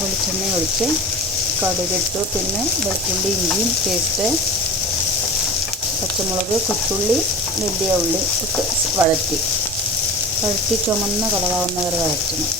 വെളിച്ചെണ്ണ ഒഴിച്ച് കടുകിട്ടു. പിന്നെ വെളുത്തുള്ളി ഇഞ്ചിയും പേസ്റ്റ് പച്ചമുളക് കൊച്ചുള്ളി വലിയ ഉള്ളി ഒക്കെ വഴറ്റി. വഴറ്റി ചുമന്ന കളറാവുന്ന വരെ വഴറ്റണം.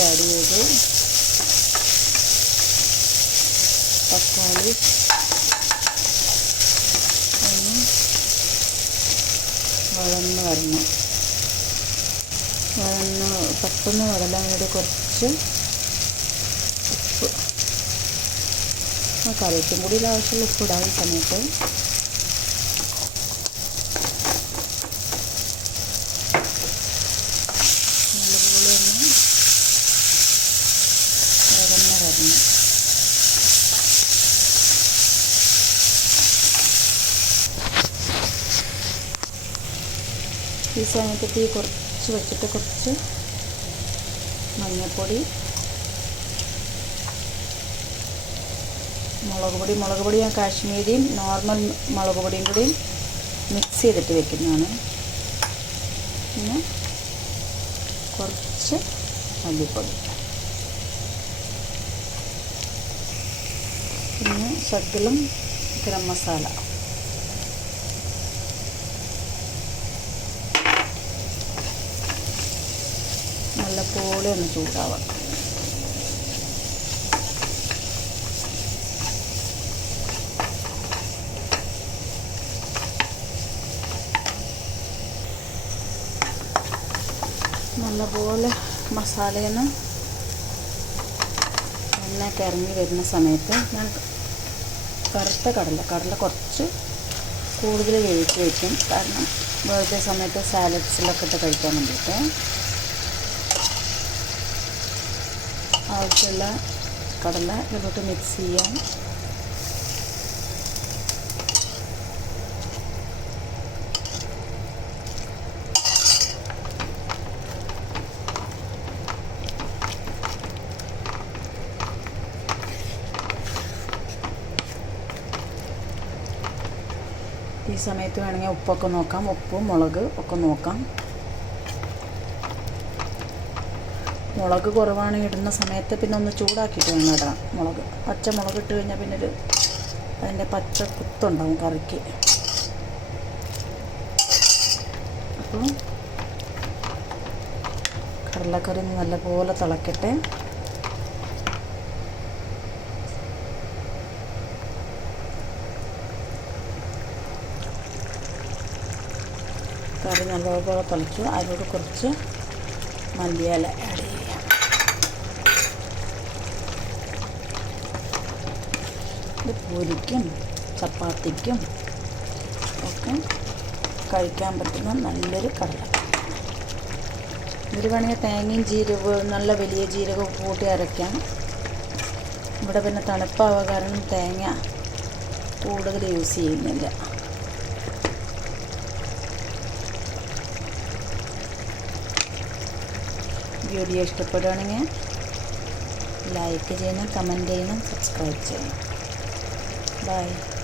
തക്കാളി ആഡ് ചെയ്തു. തക്കാളി. ഒന്ന് വഴന്ന് വരണം. വഴന്ന് പെട്ടെന്ന് വളരാൻ വേണ്ടി കുറച്ച് ഉപ്പ്. കറിക്കും കൂടി ആവശ്യമുള്ള ഉപ്പ് ഇടാൻ സമയത്ത് നല്ലപോലെ ഒന്ന് വഴന്ന് വരണം ഈ സമയത്ത് തീ കുറച്ച് വെച്ചിട്ട് കുറച്ച് മഞ്ഞൾപ്പൊടി മുളക് പൊടി. മുളക് പൊടി ഞാൻ കാശ്മീരിയും നോർമൽ മുളക് പൊടിയും കൂടി മിക്സ് ചെയ്തിട്ട് വെക്കുന്നതാണ്. പിന്നെ കുറച്ച് മല്ലിപ്പൊടി. പിന്നെ ശകലം ഗരം മസാല. നല്ലപോലെ ഒന്ന് ചൂടാവാം. നല്ലപോലെ മസാലയൊന്നും നന്നായിട്ട് ഇറങ്ങി വരുന്ന സമയത്ത് ഞാൻ കറുത്ത കടല കടല കുറച്ച് കൂടുതൽ വേവിച്ച് വയ്ക്കും കാരണം വെറുതെ സമയത്ത് സാലഡ്സിലൊക്കെ ഇട്ട് കഴിക്കാൻ വേണ്ടിയിട്ട്. ആവശ്യമുള്ള കടല ഇതിലോട്ട് മിക്സ് ചെയ്യാം. ഈ സമയത്ത് വേണമെങ്കിൽ ഉപ്പൊക്കെ നോക്കാം. ഉപ്പും മുളക് ഒക്കെ നോക്കാം. മുളക് കുറവാണ് ഇടുന്ന സമയത്ത് പിന്നെ ഒന്ന് ചൂടാക്കിയിട്ട് വേണം ഇടാം മുളക് പച്ച മുളക് ഇട്ട് കഴിഞ്ഞാൽ പിന്നെ ഒരു അതിന്റെ പച്ച കുത്തുണ്ടാവും കറിക്ക്. അപ്പോൾ കടലക്കറി നല്ലപോലെ തിളക്കട്ടെ. കറി നല്ലപോലെ തിളച്ചു. അതിനോട് കുറച്ച് മല്ലിയില ആഡ് ഇത് പൂരിക്കും ചപ്പാത്തിക്കും ഒക്കെ കഴിക്കാൻ പറ്റുന്ന നല്ലൊരു കടല. ഇതിൽ വേണമെങ്കിൽ തേങ്ങയും ജീരകവും നല്ല വലിയ ജീരകവും കൂട്ടി അരയ്ക്കാം. ഇവിടെ പിന്നെ തണുപ്പാവ കാരണം തേങ്ങ കൂടുതൽ യൂസ് ചെയ്യുന്നില്ല. വീഡിയോ ഇഷ്ടപ്പെടുകയാണെങ്കിൽ ലൈക്ക് ചെയ്യണം കമന്റ് ചെയ്യണം സബ്സ്ക്രൈബ് ചെയ്യണം. 拜。